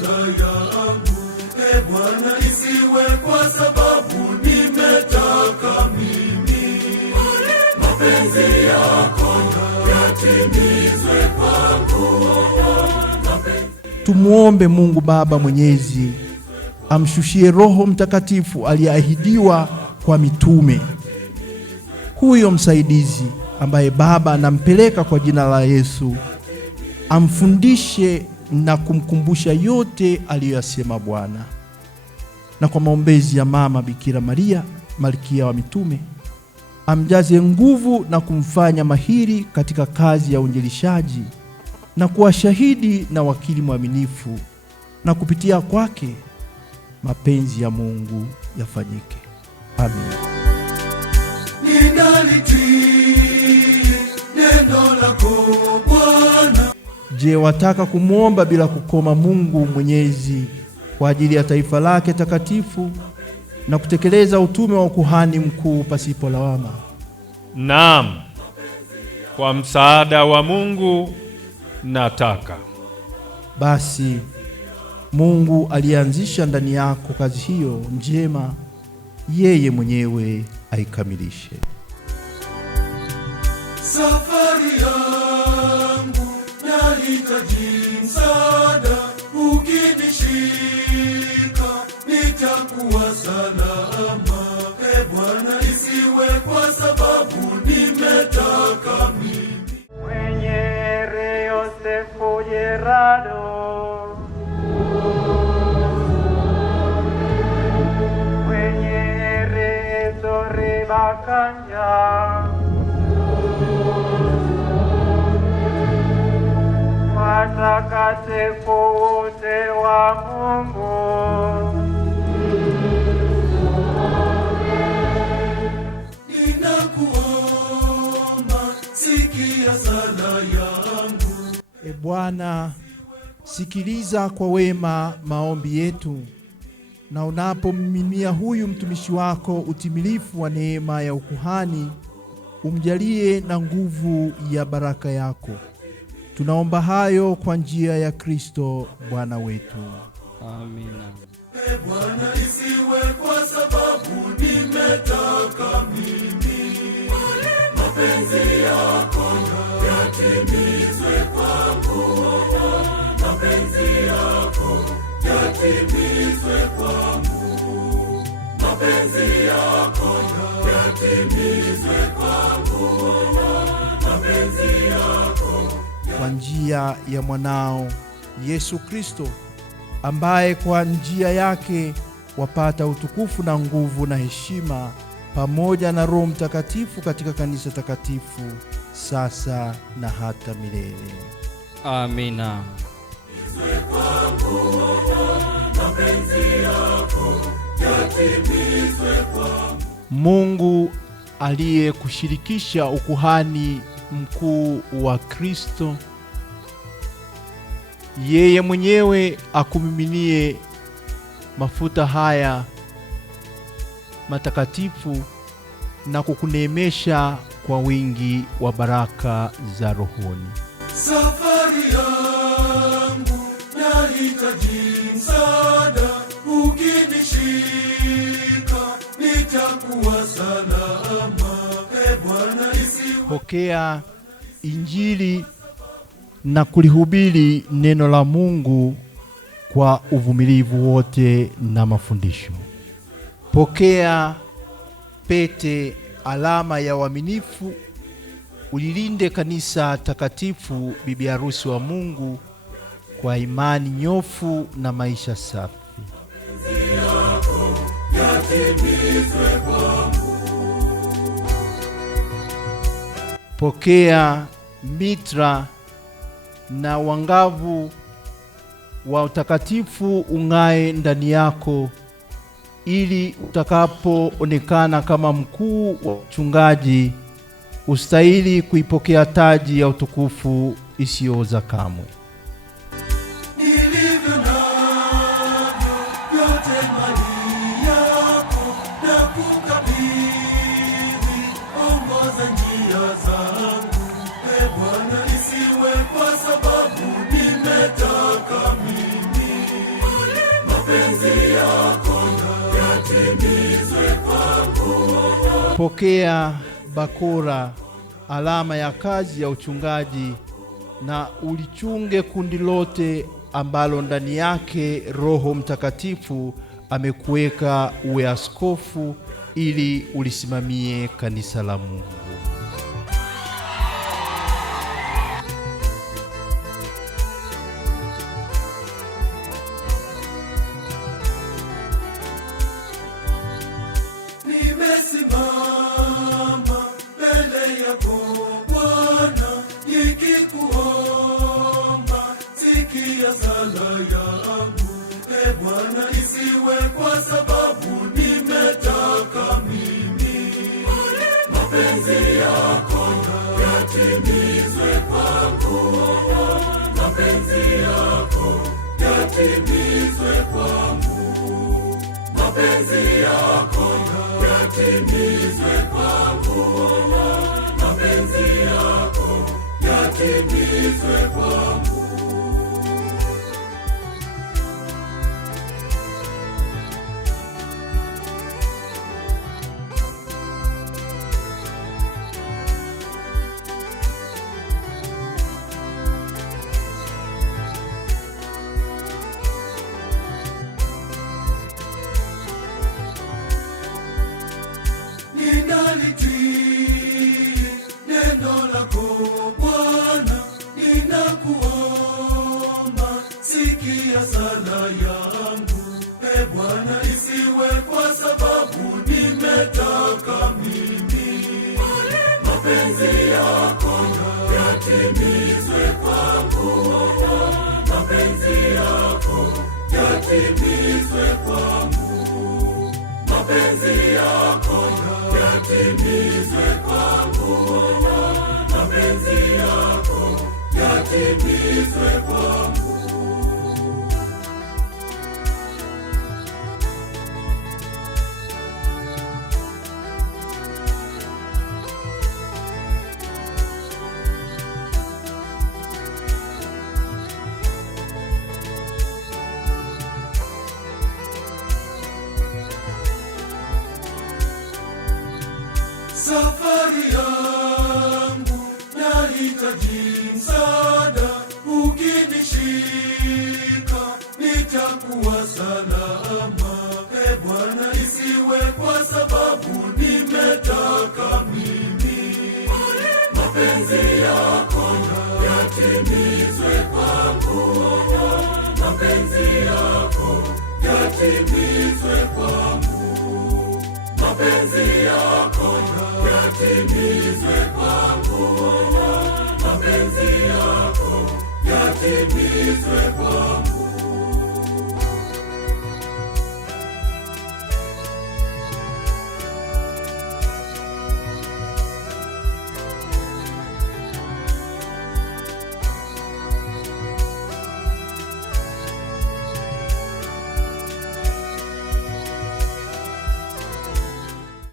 sala yangu. Bwana, isiwe kwa sababu nimetaka mimi, mapenzi yako yatimizwe kwangu. Tumuombe Mungu Baba Mwenyezi amshushie Roho Mtakatifu aliyeahidiwa kwa mitume, huyo msaidizi ambaye Baba anampeleka kwa jina la Yesu, amfundishe na kumkumbusha yote aliyoyasema Bwana. Na kwa maombezi ya Mama Bikira Maria, Malkia wa mitume, amjaze nguvu na kumfanya mahiri katika kazi ya uinjilishaji na kuwa shahidi na wakili mwaminifu, na kupitia kwake mapenzi ya Mungu yafanyike. Amen. Ninalitii neno lako Bwana. Je, wataka kumwomba bila kukoma Mungu Mwenyezi kwa ajili ya taifa lake takatifu na kutekeleza utume wa ukuhani mkuu pasipo lawama? Naam, kwa msaada wa Mungu nataka. Basi Mungu alianzisha ndani yako kazi hiyo njema, yeye mwenyewe aikamilishe. Safari yangu nahitaji msaada, ukinishika nitakuwa salama. Bwana, isiwe kwa sababu nimetaka mimi. Mwenyere Yosefu Gerardo, Mwenyere Ettore Bakanja, watakatifu wote wa Mungu, ninakuomba sikia sala yangu. Bwana, sikiliza kwa wema maombi yetu, na unapomiminia huyu mtumishi wako utimilifu wa neema ya ukuhani, umjalie na nguvu ya baraka yako. Tunaomba hayo kwa njia ya Kristo Bwana wetu. Amina. Bwana, isiwe kwa sababu nimetaka mimi, mapenzi yako yatimizwe kwangu. Mapenzi yako yatimizwe kwangu. Mapenzi yako yatimizwe kwangu. Mapenzi yako kwa njia ya mwanao Yesu Kristo, ambaye kwa njia yake wapata utukufu na nguvu na heshima pamoja na Roho Mtakatifu katika kanisa takatifu, sasa na hata milele. Amina. Mungu aliyekushirikisha ukuhani mkuu wa Kristo, yeye mwenyewe akumiminie mafuta haya matakatifu na kukuneemesha kwa wingi wa baraka za rohoni. Safari yangu nahitaji msaada, ukinishika nitakuwa salama. Bwana, isiwe. Pokea Injili na kulihubiri neno la Mungu kwa uvumilivu wote na mafundisho. Pokea pete, alama ya uaminifu, ulilinde kanisa takatifu, bibi harusi wa Mungu, kwa imani nyofu na maisha safi. Pokea mitra na wangavu wa utakatifu ung'ae ndani yako, ili utakapoonekana kama mkuu wa uchungaji ustahili kuipokea taji ya utukufu isiyooza kamwe. Nilivyo navyo yote mali yako na kukabidhi, ongoza njia zangu. Bwana, isiwe kwa sababu nimetaka mimi, mapenzi yako yatimizwe kwangu. Pokea bakora, alama ya kazi ya uchungaji, na ulichunge kundi lote ambalo ndani yake Roho Mtakatifu amekuweka uwe askofu, ili ulisimamie kanisa la Mungu. Nimesimama mbele yako Bwana, nikikuomba, sikia sala yangu. E Bwana, isiwe kwa sababu nimetaka mimi. Mapenzi yako yatimizwe kwangu. Mapenzi yako yatimizwe kwangu. Mapenzi yako yatimizwe kwangu. Mapenzi yako yatimizwe kwangu. Ninalitii neno lako Bwana, ninakuomba, sikia sala yangu. E Bwana, isiwe kwa sababu nimetaka mimi. Mapenzi yako yatimizwe kwangu. Mapenzi yako yatimizwe kwangu. Mapenzi yako yatimizwe kwangu. Mapenzi yako yatimizwe kwangu. Safari yangu nahitaji msaada, ukinishika nitakuwa salama. E Bwana, isiwe kwa sababu nimetaka mimi. Mapenzi yako yatimizwe kwangu. Mapenzi yako yatimizwe kwangu. Mapenzi yako yatimizwe kwangu. Mapenzi yako yatimizwe kwangu.